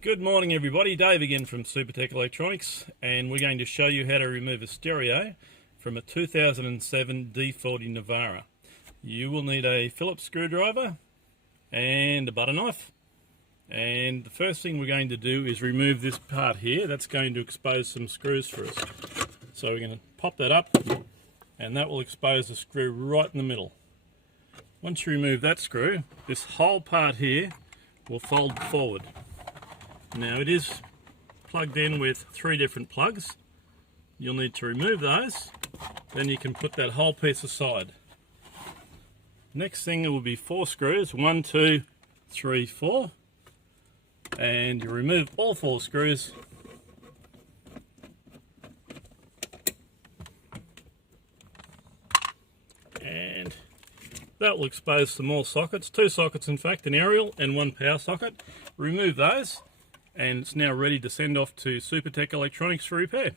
Good morning everybody, Dave again from Supertech Electronics, and we're going to show you how to remove a stereo from a 2007 D40 Navara. You will need a Phillips screwdriver and a butter knife, and the first thing we're going to do is remove this part here. That's going to expose some screws for us. So we're going to pop that up, and that will expose the screw right in the middle. Once you remove that screw, this whole part here will fold forward. Now it is plugged in with 3 different plugs. You'll need to remove those, then you can put that whole piece aside. Next thing, it will be 4 screws, 1, 2, 3, 4, and you remove all 4 screws. And that will expose some more sockets, 2 sockets in fact, an aerial and 1 power socket. Remove those, and it's now ready to send off to Supertech Electronics for repair.